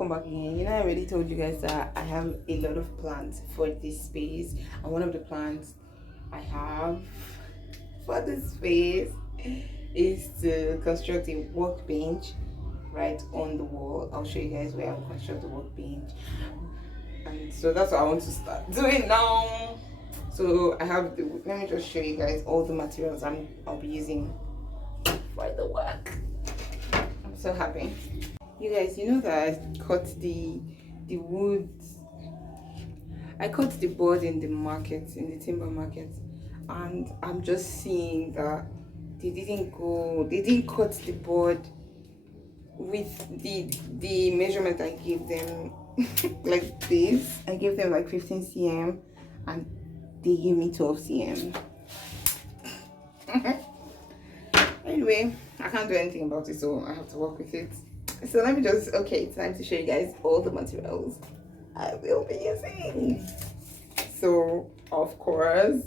welcome back again. You know, I already told you guys that I have a lot of plans for this space, and one of the plans I have for this space is to construct a workbench right on the wall. I'll show you guys where I'll construct the workbench, and so that's what I want to start doing now. So I have let me just show you guys all the materials I'll be using for the work. I'm so happy. You guys, you know that I cut the wood. I cut the board in the market, in the timber market, and I'm just seeing that they didn't cut the board with the measurement I gave them. Like this. I gave them like 15 cm and they gave me 12 cm. Anyway, I can't do anything about it, so I have to work with it. So let me just, okay, it's time to show you guys all the materials I will be using. So of course,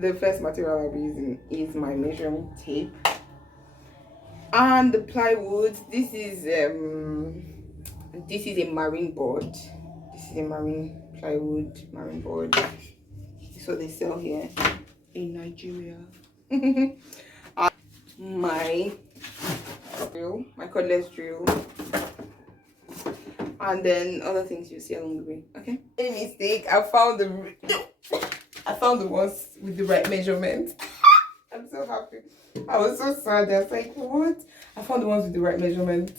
the first material I'll be using is my measuring tape and the plywood. This is a marine board. This is a marine plywood, marine board. This is what they sell here in Nigeria. My drill, my cordless drill, and then other things you see along the way. Okay. Any mistake? I found the ones with the right measurement. I'm so happy. I was so sad. I was like, what? I found the ones with the right measurement.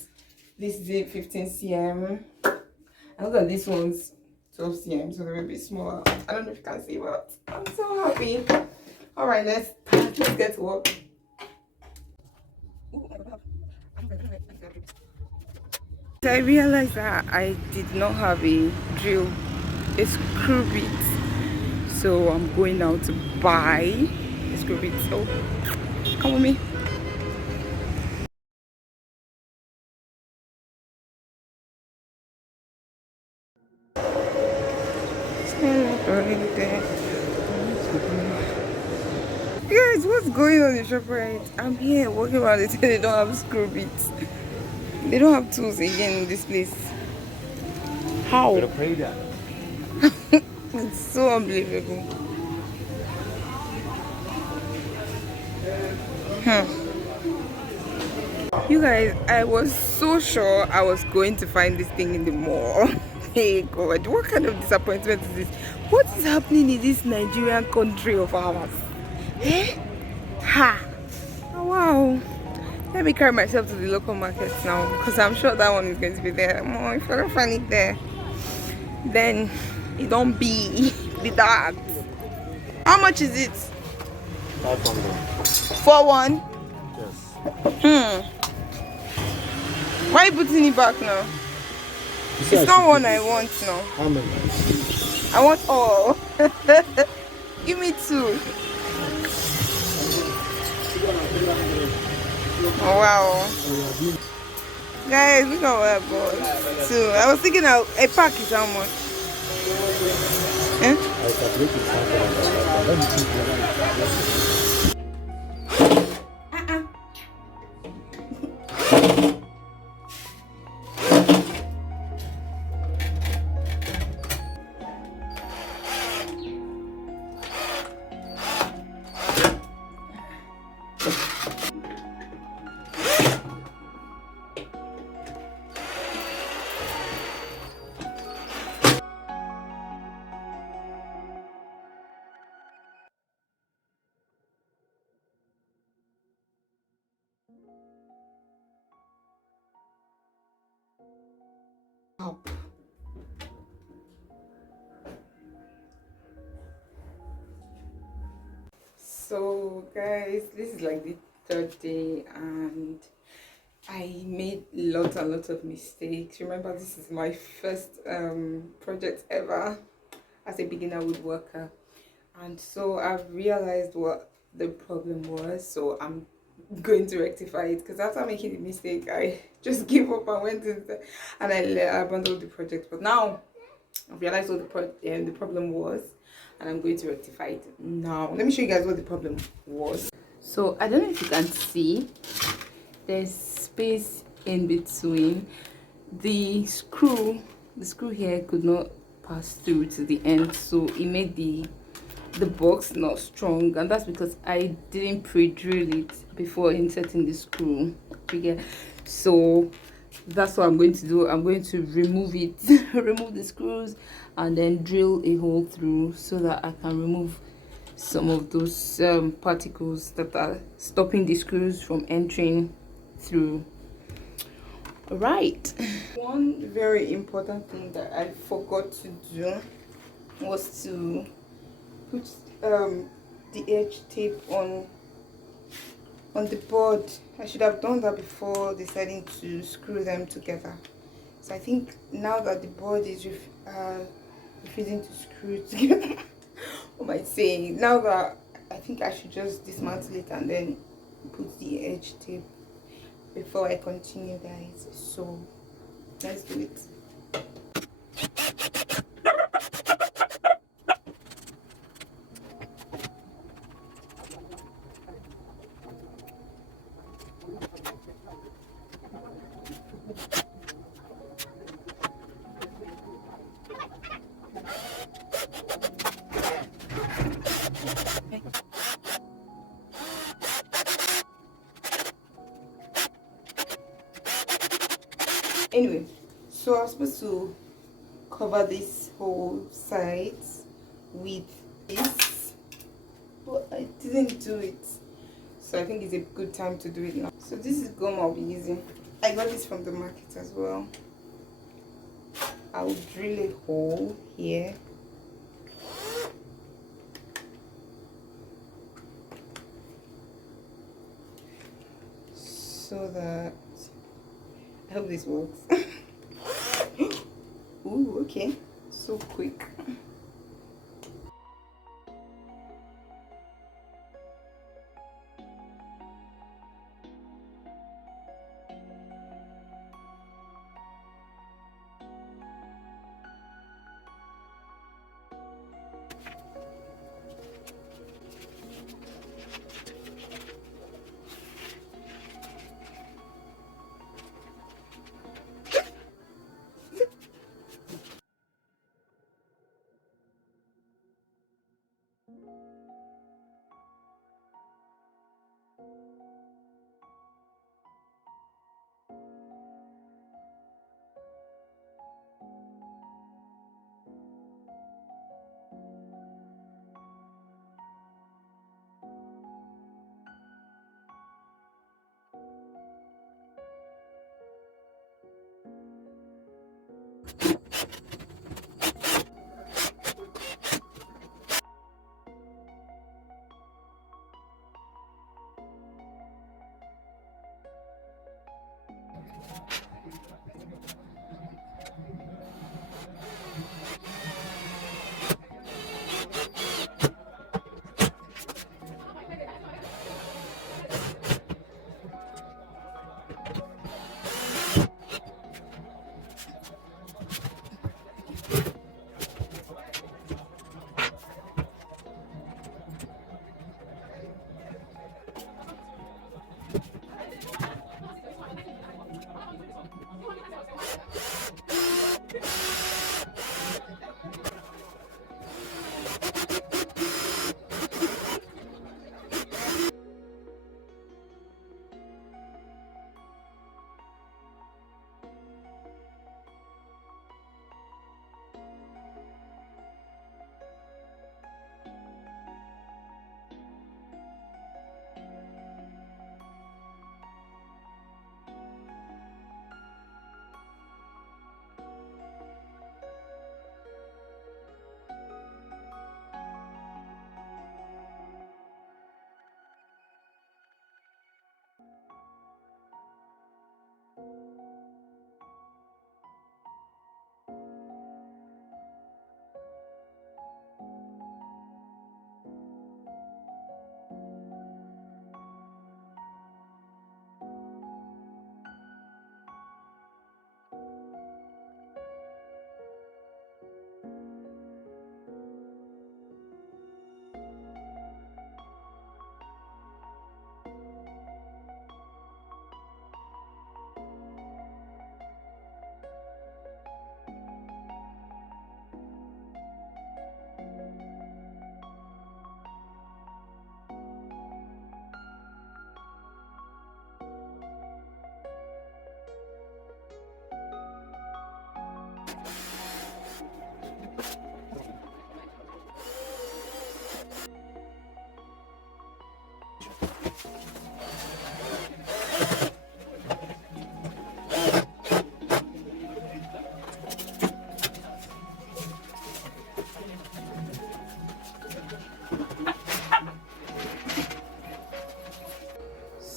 This is it, 15 cm. I look at these ones, 12 cm, so they're a bit smaller. I don't know if you can see, but I'm so happy. All right, let's get to work. I realized that I did not have a drill, a screw bit, so I'm going now to buy a screw bit. So come with me. Guys, what's going on in ShopRite? I'm here walking around. They don't have screw bits. They don't have tools again in this place. How? It's so unbelievable. You guys, I was so sure I was going to find this thing in the mall. Hey God, what kind of disappointment is this? What is happening in this Nigerian country of ours? Eh? Ha! Oh, wow. Let me carry myself to the local markets now, because I'm sure that one is going to be there. Oh, if I don't find it there, then it don't be that. How much is it? 500. For one? Yes. Why are you putting it back now? It's not one I want now. How many? I want all. Give me two. Oh, wow. Guys, look at what I bought. Two. I was thinking a pack is how much? Eh? I calculate it 500. Let me think. Up. So guys, this is like the third day and I made lots and lots of mistakes. Remember, this is my first project ever as a beginner woodworker, and so I've realized what the problem was, so I'm going to rectify it, because after making the mistake I just gave up and went inside and I abandoned the project. But now I've realized what the problem was, and I'm going to rectify it now. Let me show you guys what the problem was. So I don't know if you can see, there's space in between the screw here could not pass through to the end, so it made the box not strong, and that's because I didn't pre-drill it before inserting the screw. Okay, so that's what I'm going to do. I'm going to remove it remove the screws and then drill a hole through so that I can remove some of those particles that are stopping the screws from entering through. All right. One very important thing that I forgot to do was to put the edge tape on the board. I should have done that before deciding to screw them together. So I think now that the board is refusing to screw together, what am I saying? Now that I think I should just dismantle it and then put the edge tape before I continue, guys. So let's do it. Anyway, so I was supposed to cover this whole sides with this, but I didn't do it, so I think it's a good time to do it now. So this is gum I'll be using. I got this from the market as well. I'll drill a hole here so that, I hope this works. Ooh, okay, so quick.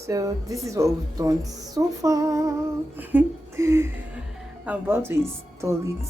So this is what we've done so far. I'm about to install it.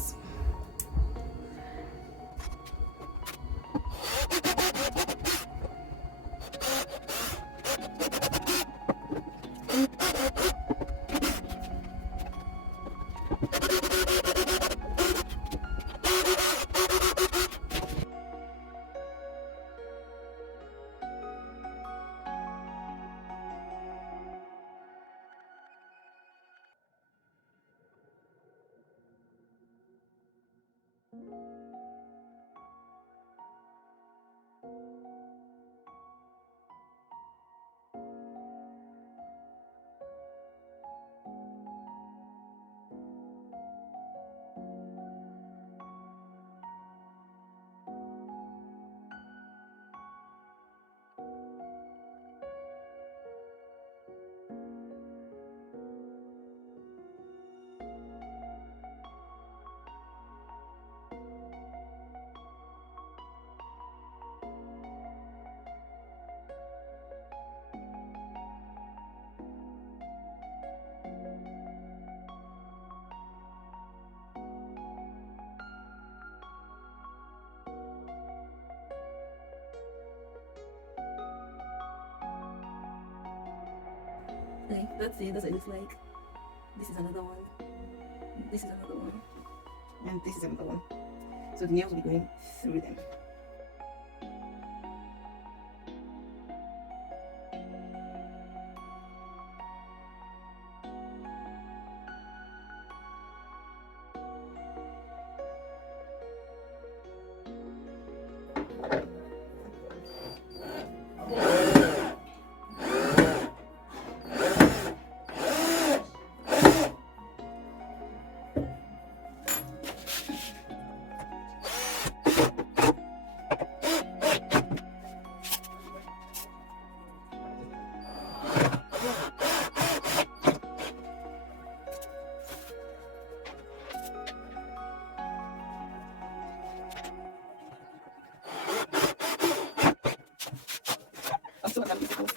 Like that's it. That's what it looks like. This is another one. This is another one, and this is another one. So the nails will be going through them. I'm still on that.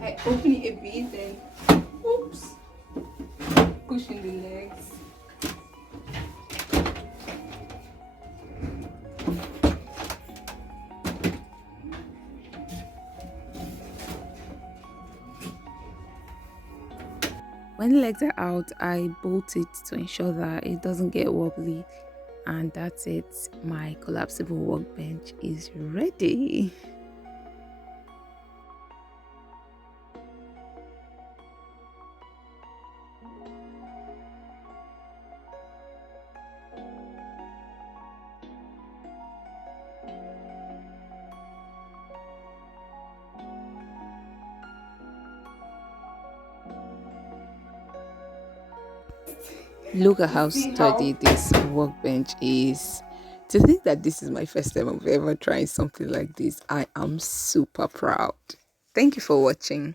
I open it a bit and oops, pushing the legs. When the legs are out, I bolt it to ensure that it doesn't get wobbly. And that's it. My collapsible workbench is ready. Look at how sturdy this workbench is. To think that this is my first time of ever trying something like this, I am super proud. Thank you for watching.